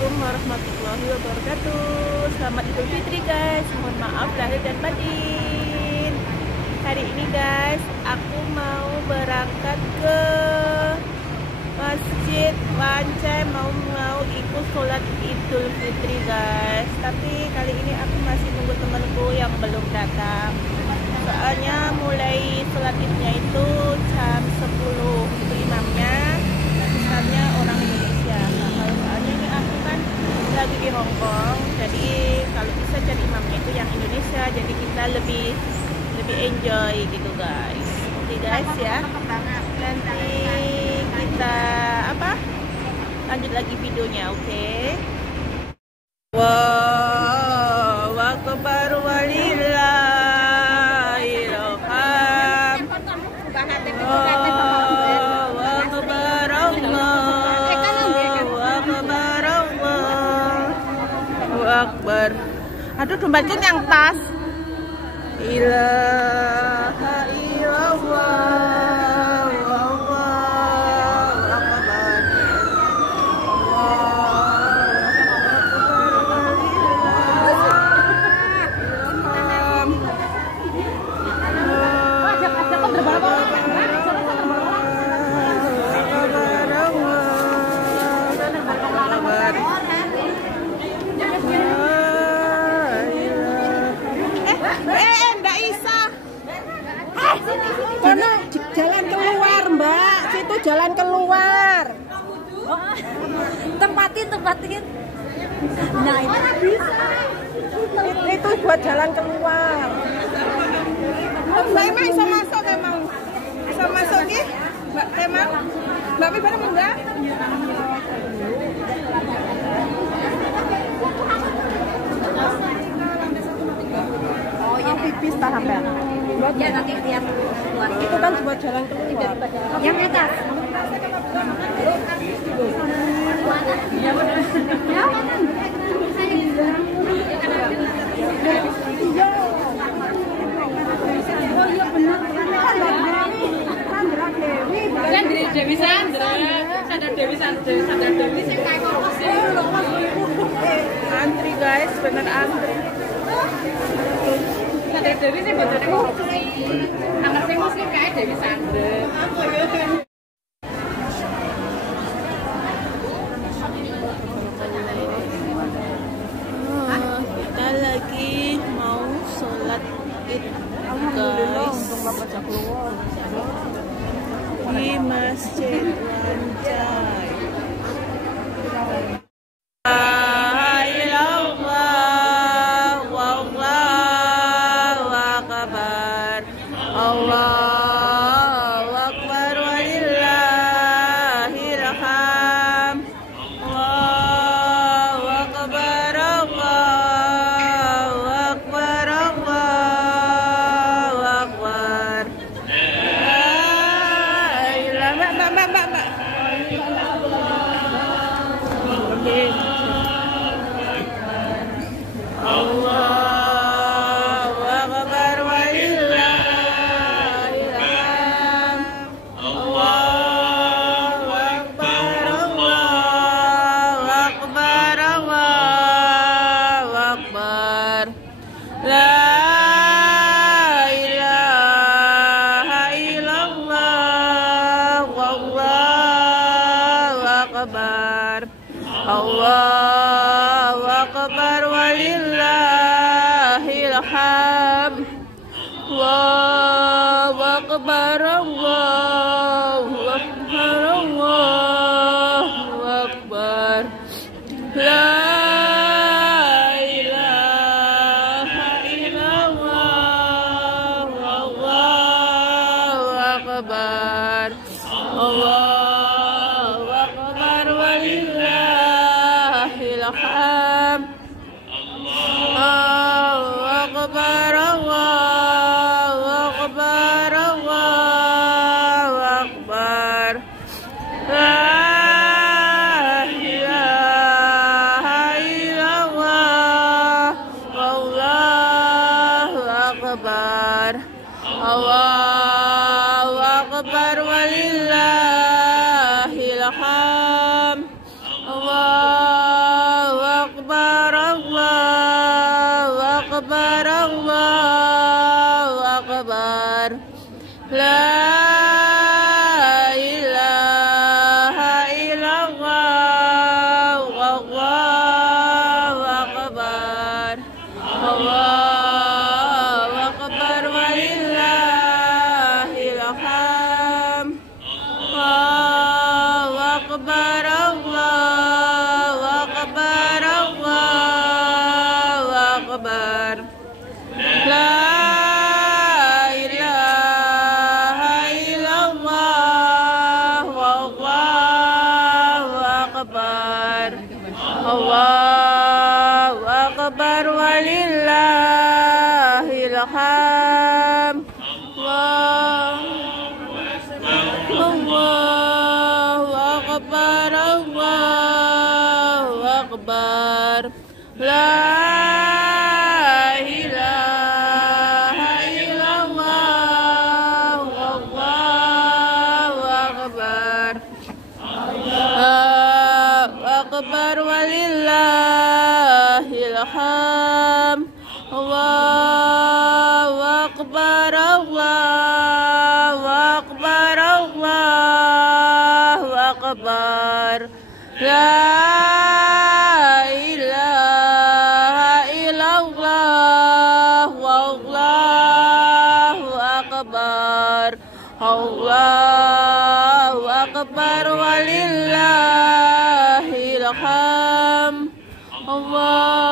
Assalamualaikum warahmatullahi wabarakatuh. Selamat Idul Fitri guys. Mohon maaf lahir dan batin. Hari ini guys, aku mau berangkat ke Masjid Wancai, mau ikut sholat Idul Fitri guys. Tapi kali ini aku masih nunggu temanku yang belum datang. Soalnya mulai sholat idnya itu jam 10 itu imamnya, misalnya orang Indonesia. Nah, kalau soalnya ini aku kan lagi di Hong Kong, jadi kalau bisa cari imamnya itu yang Indonesia, jadi kita lebih enjoy gitu guys. Oke guys ya, nanti kita lanjut lagi videonya, oke? Wow, akbar walillahil hamd. Allahu akbar, Allahu akbar, Allahu akbar. Aduh, dombakin yang tas. Ilaha illallah, wallahu akbar. Jalan keluar mbak, situ jalan keluar. Tempatin. Nah itu buat jalan keluar. Mbak emang bisa masuk emang? Bisa masuk nih? Mbak emang? Mbak bareng enggak? Oh ya pipis tahap ya? Ya nanti lihat keluar. Itu kan buat jalan keluar. Yang atas. Ya benar. Ya. Kan Dewi Sandra, sadar Dewi sing kayak korupsi. Antri guys, bener antri. Sadar Dewi sing bojone korupsi. Anak sing muslim kayak Dewi Sandra. Kita lagi mau sholat id guys di Masjid Wancai. Allahu akbar walillahil hamd. Allahu akbar, Allahu akbar, Allahu akbar. La ilaha mbak. Oke. Allahu akbar walillahil hamd. Allahu akbar, Allahu akbar, Allahu akbar. La ilaha illallah, wallahu akbar. Allahu akbar walillahil hamd. Allahu akbar, Allahu akbar, Allahu akbar. La ilaha illallah, wallahu akbar. Allahu akbar walillahil hamd. Allahu akbar, Allahu akbar, Allahu akbar. La ilaha illallah, wallahu akbar. Allahu akbar walillahil hamd. Allahu Akbar, Allahu Akbar. La ilaha illallah, wallahu akbar. Allahu akbar walillahil hamd. Allahu akbar, Allahu akbar. La ilaha illallah, wallahu akbar. Allahu akbar walillahil hamd. Allahu akbar, Allahu akbar, Allahu akbar. La ilaha illallah, wallahu akbar. Allahu akbar walillahil hamd. Allahu akbar,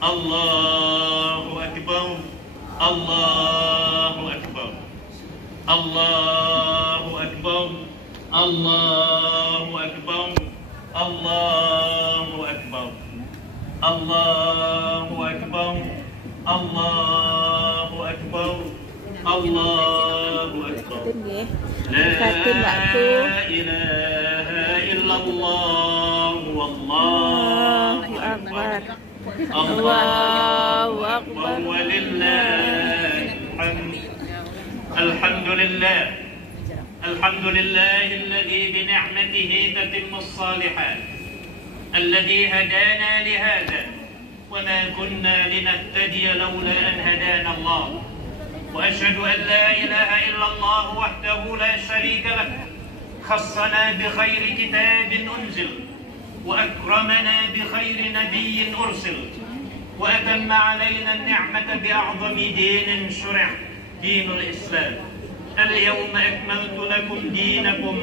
Allahu Akbar, Allahu Akbar, Allahu Akbar, Allahu Akbar, Allahu Akbar, Allahu Akbar, Allahu Akbar, Allahu Akbar. La ilaha illallah, wallahu akbar. Allahu akbar walillahil hamd. Alhamdulillah. Alhamdulillah alladhi bi ni'matihi tatimmu as-salihat. Alladhi hadana li hadha wa ma kunna linahtadiya lawla an hadana Allah. وأشهد أن لا إله إلا الله وحده لا شريك له خصنا بخير كتاب أنزل وأكرمنا بخير نبي أرسل وأتم علينا النعمة بأعظم دين شرع، دين الإسلام. اليوم أكملت لكم دينكم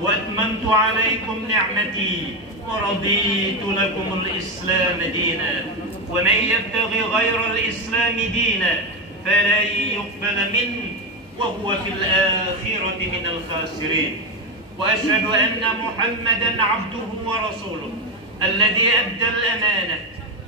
وأتممت عليكم نعمتي ورضيت لكم الإسلام دينا، ومن يبتغي غير الإسلام دينا فلن يقبل منه وهو في الآخرة من الخاسرين. وأشهد أن محمدا عبده ورسوله الذي أدى الأمانة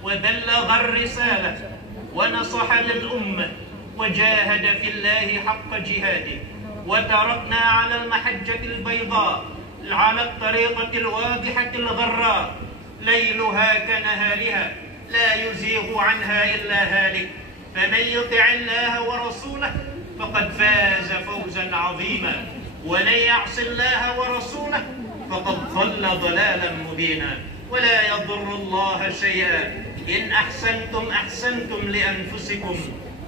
وبلغ الرسالة ونصح للأمة وجاهد في الله حق جهاده، وتركنا على المحجة البيضاء على الطريقة الواضحة الغراء ليلها كنهارها لا يزيغ عنها إلا هالك. فمن يطع الله ورسوله فقد فاز فوزا عظيما، ومن يعص الله ورسوله فقد ضل ضلالا مبينا. ولا يضر الله شيئا، إن أحسنتم أحسنتم لأنفسكم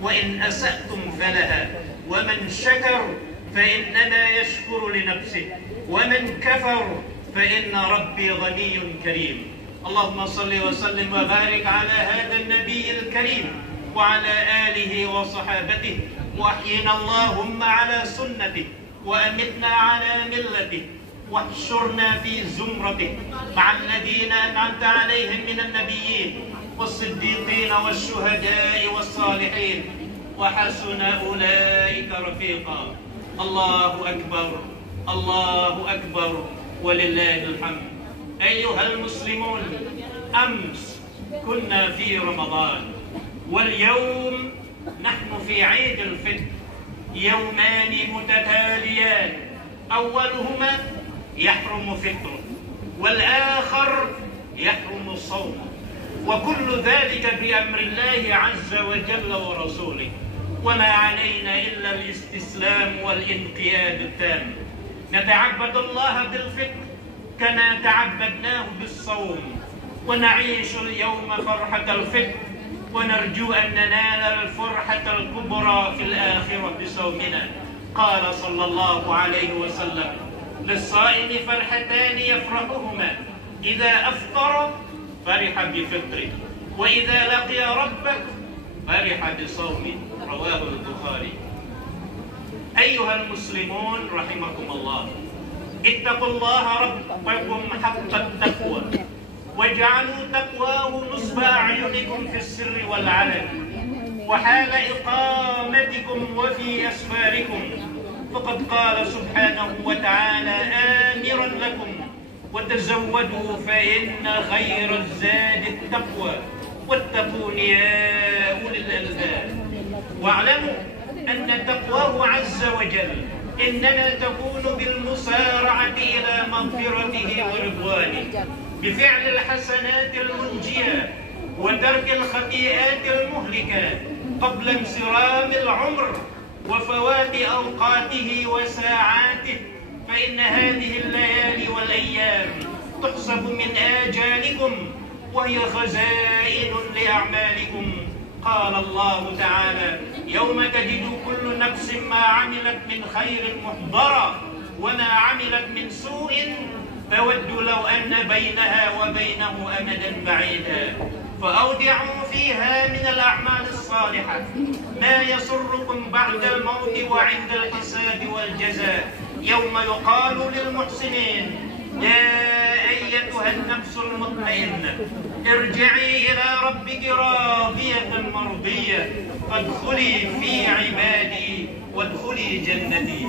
وإن أسأتم فلها، ومن شكر فإنما يشكر لنفسه، ومن كفر فإن ربي غني كريم. اللهم صل وسلم وبارك على هذا النبي الكريم وعلى آله وصحابته، وأحينا اللهم على سنته، وأمتنا على ملته، واحشرنا في زمرته مع الذين أنعمت عليهم من النبيين والصديقين والشهداء والصالحين، وحسن أولئك رفيقا. الله أكبر، الله أكبر، ولله الحمد. أيها المسلمون، أمس كنا في رمضان، واليوم نحن في عيد الفطر، يومان متتاليان، أولهما يحرم فطره والآخر يحرم صومه، وكل ذلك بأمر الله عز وجل ورسوله، وما علينا إلا الاستسلام والانقياد التام. نتعبد الله بالفطر كما تعبدناه بالصوم، ونعيش اليوم فرحة الفطر، ونرجو أن ننال الفرحة الكبرى في الآخرة بصومنا. قال صلى الله عليه وسلم: للصائم فرحتان يفرحهما، إذا أفطر فرح بفطره، وإذا لقي ربه فرح بصومه. رواه البخاري. أيها المسلمون رحمكم الله، اتقوا الله ربكم حق التقوى، واجعلوا تقواه نصب أعينكم في السر والعلن، وحال إقامتكم وفي أسفاركم. فقد قال سبحانه وتعالى آمرا لكم: وتزودوا فإن خير الزاد التقوى، واتقون يا أولي الألباب. واعلموا أن تقواه عز وجل إنما تكون بالمسارعة إلى مغفرته ورضوانه، بفعل الحسنات المنجية وترك الخطيئات المهلكة قبل انصرام العمر وفوات أوقاته وساعاته، فإن هذه الليالي والأيام تحسب من آجالكم، وهي خزائن لأعمالكم. قال الله تعالى: يوم تجد كل نفس ما عملت من خير محضرا، وما عملت من سوء تود لو أن بينها وبينه أمدا بعيدا. فأودعوا فيها من الأعمال الصالحة ما يسركم بعد الموت وعند الحساب والجزاء، يوم يقال للمحسنين: يا أيتها النفس المطمئنة ارجعي إلى ربك راضية مرضية فادخلي في عبادي وادخلي جنتي.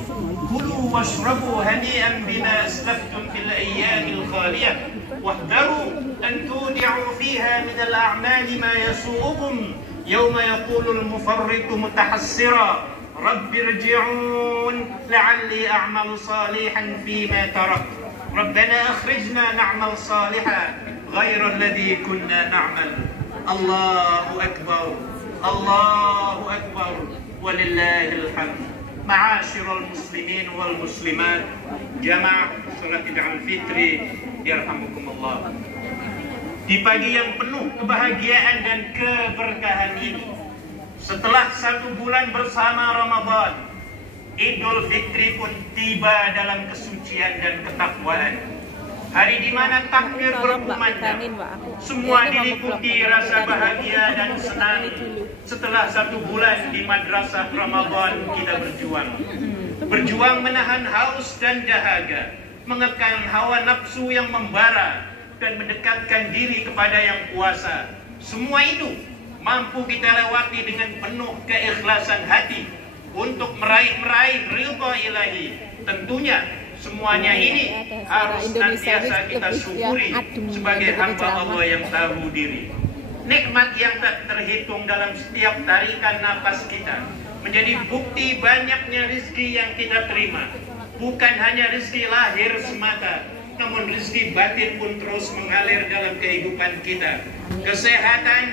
كلوا واشربوا هنيئا بما أسلفتم في الأيام الخالية، واحذروا أن تودعوا فيها من الأعمال ما يسوءكم، يوم يقول المفرط متحسرا: رب ارجعون لعلي أعمل صالحا فيما تركت، ربنا أخرجنا نعمل صالحا غير الذي كنا نعمل. الله أكبر، الله أكبر، ولله الحمد. معاشر المسلمين والmuslimat, jamaah salat Idul Fitri yarhamukumullah. Di pagi yang penuh kebahagiaan dan keberkahan ini, setelah 1 bulan bersama Ramadan, Idul Fitri pun tiba dalam kesucian dan ketakwaan. hari di mana takbir berkumandang, semua diliputi rasa bahagia dan senang setelah 1 bulan di madrasah Ramadan kita berjuang menahan haus dan dahaga, mengekang hawa nafsu yang membara dan mendekatkan diri kepada yang kuasa. Semua itu mampu kita lewati dengan penuh keikhlasan hati untuk meraih ridha ilahi. Tentunya semuanya ini harus senantiasa kita syukuri sebagai hamba Allah yang tahu diri. Nikmat yang tak terhitung dalam setiap tarikan napas kita menjadi bukti banyaknya rezeki yang kita terima. Bukan hanya rezeki lahir semata, namun rezeki batin pun terus mengalir dalam kehidupan kita. Kesehatan,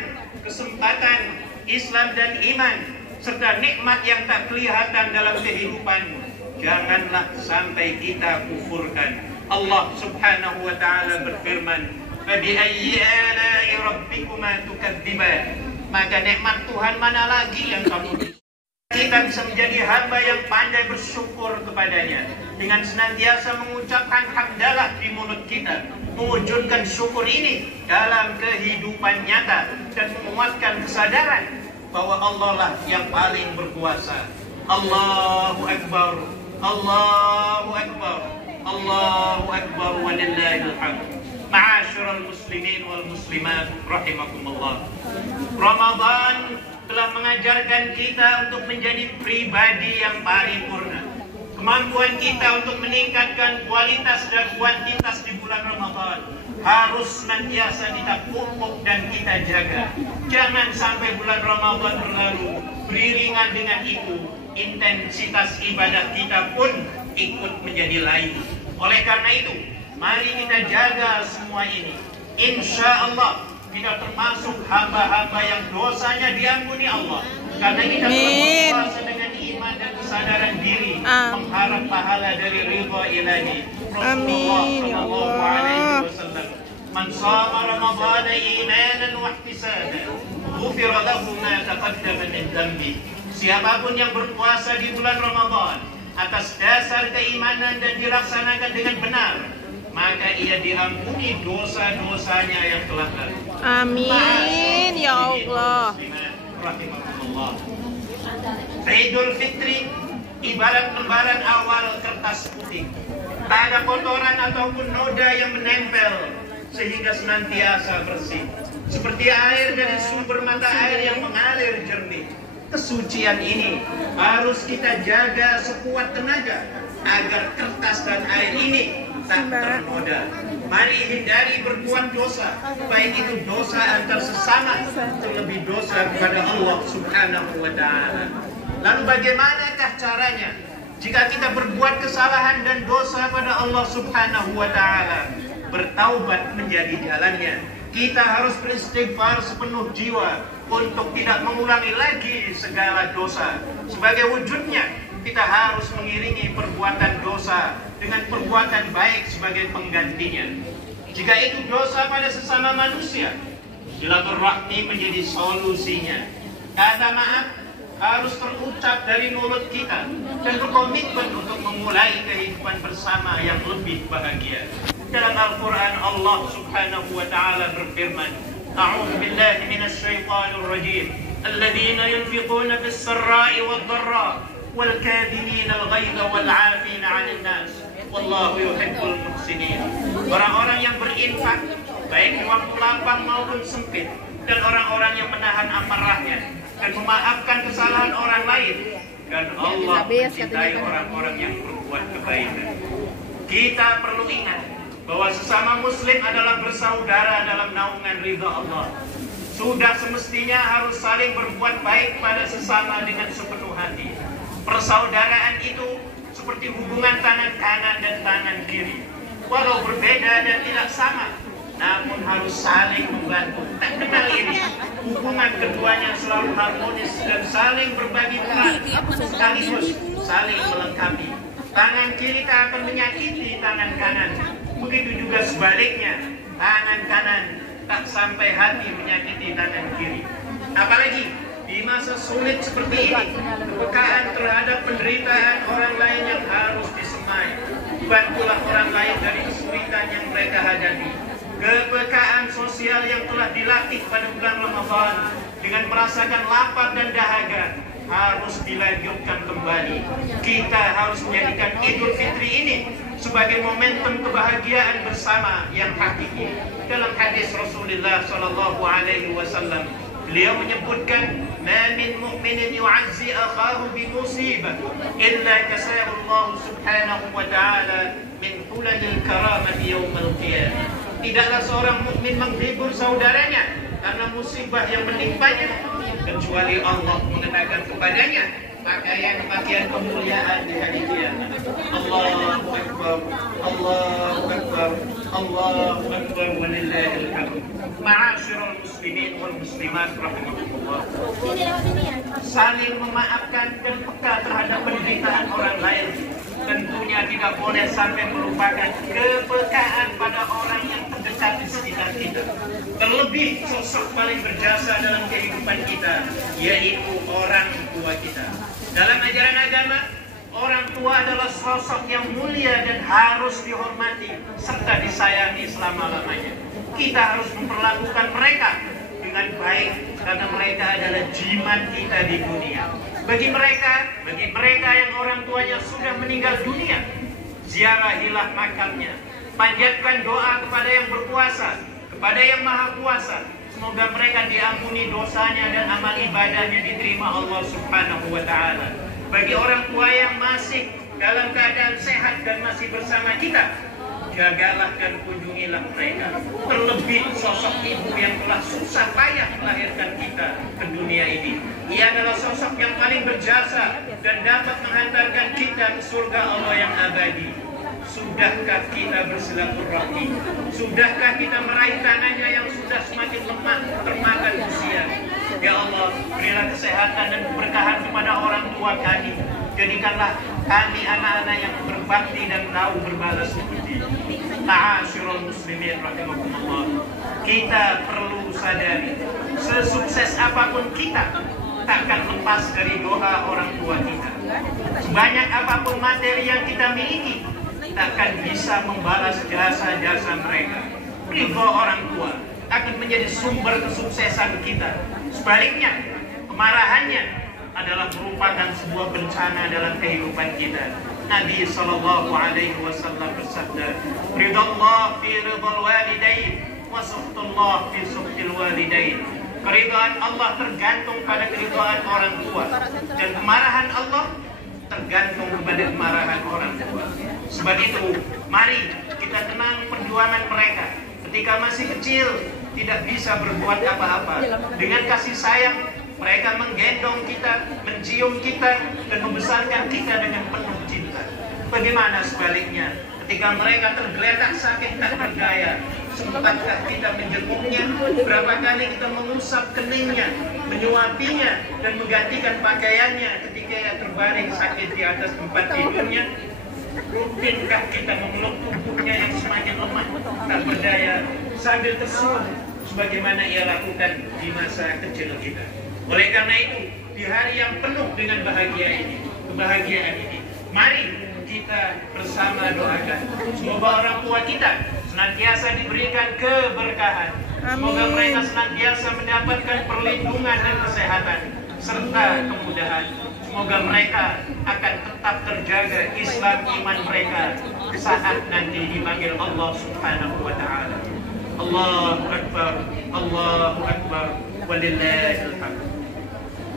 kesempatan, Islam dan iman, serta nikmat yang tak kelihatan dalam kehidupanmu, janganlah sampai kita kufurkan. Allah Subhanahu wa taala berfirman, "Fabi'ayyi ala'i rabbikuma tukadziban?" Maka nikmat Tuhan mana lagi yang kamu kita bisa menjadi hamba yang pandai bersyukur kepadanya dengan senantiasa mengucapkan hamdalah di mulut kita, mewujudkan syukur ini dalam kehidupan nyata dan menguatkan kesadaran bahwa Allah lah yang paling berkuasa. Allahu Akbar, Allahu Akbar, Allahu Akbar, walillahil hamd. Ma'asyiral muslimin wal muslimat rahimakumullah. Ramadan telah mengajarkan kita untuk menjadi pribadi yang paripurna. Kemampuan kita untuk meningkatkan kualitas dan kuantitas di bulan Ramadan harus senantiasa kita pupuk dan kita jaga. Jangan sampai bulan Ramadan berlalu beriringan dengan itu intensitas ibadah kita pun ikut menjadi lain. Oleh karena itu, mari kita jaga semua ini. Insya Allah kita termasuk hamba-hamba yang dosanya diampuni Allah, karena kita telah berpuasa dengan iman dan kesadaran diri, mengharap pahala dari ridha ilahi. Rasulullah sallallahu alaihi wasallam, "Man shama Ramadhana imanan wa ihtisaban, ghufira lahu ma taqaddama min dhanbi." Siapapun yang berpuasa di bulan Ramadan atas dasar keimanan dan dilaksanakan dengan benar, maka ia diampuni dosa-dosanya yang telah lalu. Amin ya Allah. Idul Fitri ibarat lembaran awal kertas putih. Tak ada kotoran ataupun noda yang menempel sehingga senantiasa bersih. Seperti air dari sumber mata air yang mengalir jernih. Kesucian ini harus kita jaga sekuat tenaga agar kertas dan air ini tak ternoda. Mari hindari berbuat dosa, baik itu dosa antar sesama, terlebih dosa kepada Allah Subhanahu wa taala. Lalu bagaimanakah caranya jika kita berbuat kesalahan dan dosa pada Allah Subhanahu wa taala? Bertaubat menjadi jalannya. Kita harus beristighfar sepenuh jiwa untuk tidak mengulangi lagi segala dosa. Sebagai wujudnya, kita harus mengiringi perbuatan dosa dengan perbuatan baik sebagai penggantinya. Jika itu dosa pada sesama manusia, silaturahmi menjadi solusinya. Kata maaf harus terucap dari mulut kita dan berkomitmen untuk memulai kehidupan bersama yang lebih bahagia. Dalam Al-Quran Allah Subhanahu wa taala berfirman, "A'udzu billahi minasy syaithanir rajim. Alladzina yunfiquna fis-sarra'i wad-dharra wal kadhimina al-ghaidha wal 'afina 'anil nas. Wallahu yuhibbul muhsinin." Orang-orang yang berinfak baik di waktu lapang maupun sempit, dan orang-orang yang menahan amarahnya dan memaafkan kesalahan orang lain, dan Allah mencintai orang-orang yang berbuat kebaikan. Kita perlu ingat bahwa sesama muslim adalah bersaudara dalam naungan ridha Allah. Sudah semestinya harus saling berbuat baik pada sesama dengan sepenuh hati. Persaudaraan itu seperti hubungan tangan kanan dan tangan kiri. Walau berbeda dan tidak sama, namun harus saling membantu. Tak kenal ini, hubungan keduanya selalu harmonis dan saling berbagi peran, sekaligus saling melengkapi. Tangan kiri tak akan menyakiti tangan kanan. Begitu juga sebaliknya, tangan kanan tak sampai hati menyakiti tangan kiri. Apalagi di masa sulit seperti ini, kepekaan terhadap penderitaan orang lain yang harus disemai. Bantulah orang lain dari kesulitan yang mereka hadapi. Kepekaan sosial yang telah dilatih pada bulan Ramadan dengan merasakan lapar dan dahaga harus dilanjutkan kembali. Kita harus menjadikan Idul Fitri ini sebagai momentum kebahagiaan bersama yang hakiki. Dalam hadis Rasulullah Shallallahu Alaihi Wasallam, beliau menyebutkan, "Ma min mu'minin yu'azzi akhahu bi musibah, illa kasahu Allah Subhanahu wa Ta'ala min hulalil karamati yaumal qiyamah." Tidaklah seorang mukmin menghibur saudaranya karena musibah yang menimpanya, kecuali Allah mengenakan kepadanya pakaian kemuliaan di hari kiamat. Allahu Akbar, Allahu Akbar, Allahu Akbar, walillahil hamd. Ma'asyiral muslimin wal muslimat rahimakumullah. Saling memaafkan dan peka terhadap penderitaan orang lain tentunya tidak boleh sampai merupakan kepekaan pada orang yang terdekat di sekitar kita. Terlebih sosok paling berjasa dalam kehidupan kita, yaitu orang tua kita. Dalam ajaran agama, orang tua adalah sosok yang mulia dan harus dihormati serta disayangi selama-lamanya. Kita harus memperlakukan mereka dengan baik karena mereka adalah jimat kita di dunia. Bagi mereka yang orang tuanya sudah meninggal dunia, ziarahilah makamnya. Panjatkan doa kepada yang berkuasa, kepada yang maha kuasa. Semoga mereka diampuni dosanya dan amal ibadahnya diterima Allah Subhanahu wa Ta'ala. Bagi orang tua yang masih dalam keadaan sehat dan masih bersama kita, jagalah dan kunjungilah mereka. Terlebih sosok ibu yang telah susah payah melahirkan kita ke dunia ini. Ia adalah sosok yang paling berjasa dan dapat menghantarkan kita ke surga Allah yang abadi. Sudahkah kita bersilaturahmi? Sudahkah kita meraih tangannya yang sudah semakin lemah termakan usia? Ya Allah, berilah kesehatan dan keberkahan kepada orang tua kami. Jadikanlah kami anak-anak yang berbakti dan tahu berbalas budi. Ma'asyiral muslimin rahimakumullah. Kita perlu sadari, sesukses apapun kita takkan lepas dari doa orang tua kita. Sebanyak apapun materi yang kita miliki, takkan bisa membalas jasa-jasa mereka. Ridho orang tua akan menjadi sumber kesuksesan kita. Sebaliknya, kemarahannya adalah merupakan sebuah bencana dalam kehidupan kita. Nabi Sallallahu Alaihi Wasallam bersabda, "Ridallah fi ridal walidain, wa suhtullah fi suhtil walidain." Keridhaan Allah tergantung pada keridhaan orang tua, dan kemarahan Allah tergantung kepada kemarahan orang tua. Sebab itu, mari kita kenang perjuangan mereka. Ketika masih kecil, tidak bisa berbuat apa-apa. Dengan kasih sayang, mereka menggendong kita, mencium kita, dan membesarkan kita dengan penuh cinta. Bagaimana sebaliknya? Ketika mereka tergeletak sakit tak berdaya, sempatkah kita menjenguknya? Berapa kali kita mengusap keningnya, menyuapinya, dan menggantikan pakaiannya ketika ia terbaring sakit di atas tempat tidurnya? Rutinkah kita memeluk tubuhnya yang semakin lemah, tak berdaya, sambil tersenyum sebagaimana ia lakukan di masa kecil kita? Oleh karena itu, di hari yang penuh dengan kebahagiaan ini, mari kita bersama doakan semoga orang tua kita senantiasa diberikan keberkahan. Semoga mereka senantiasa mendapatkan perlindungan dan kesehatan serta kemudahan. Semoga mereka akan tetap terjaga Islam iman mereka saat nanti dipanggil Allah Subhanahu wa Ta'ala. Allahu Akbar, Allahu Akbar, walillahil hamd.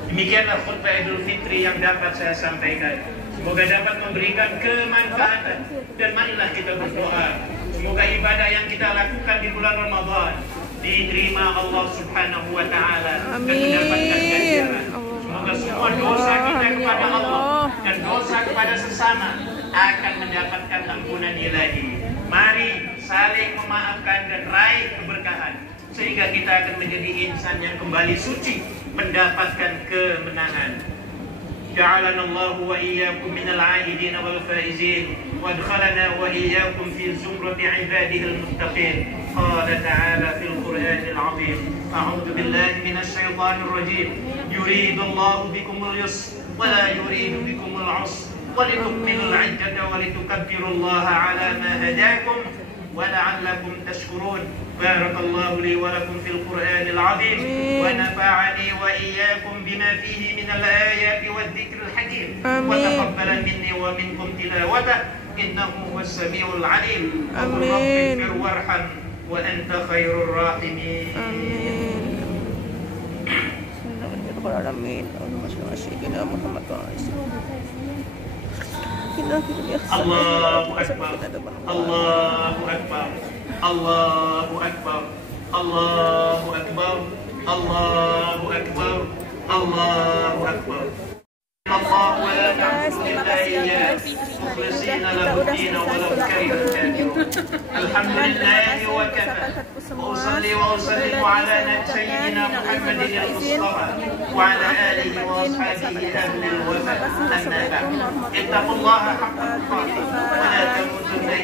Demikianlah khutbah Idul Fitri yang dapat saya sampaikan. Semoga dapat memberikan kemanfaatan, dan marilah kita berdoa. Semoga ibadah yang kita lakukan di bulan Ramadan diterima Allah Subhanahu wa Ta'ala dan mendapatkan ganjaran. Semoga semua dosa kita kepada Allah dan dosa kepada sesama akan mendapatkan ampunan ilahi. Mari saling memaafkan dan raih keberkahan, sehingga kita akan menjadi insan yang kembali suci, mendapatkan kemenangan. جعلنا الله وإياكم من العائدين والفائزين وادخلنا وإياكم في زمرة عباده المتقين. قال تعالى في القرآن العظيم: أعوذ بالله من الشيطان الرجيم. يريد الله بكم اليسر ولا يريد بكم العسر ولتكملوا العدة ولتكبروا الله على ما هداكم ولعلكم تشكرون. بارك الله لي ولكم في القرآن العظيم ونفعني وإياكم بما فيه من الآيات والذكر الحكيم وتقبل مني ومنكم تلاوته إنه هو السميع العليم. رب اغفر وارحم وأنت خير الراحمين. Allahu Akbar, Allahu Akbar, Allahu Akbar, Allahu Akbar, Allahu Akbar, Allahu Akbar. Allah wa la na'budu illa iyyah mukhlisina lahu ad-din wa law kariha al-kafirun. Alhamdulillahi wa kafa wa usalli wa usallimu ala sayyidina Muhammadin al-Mustafa wa ala alihi wa ashabihi ahli al-wafa. Amma ba'd. Ittaqullaha haqqa tuqatih wa la tamutunna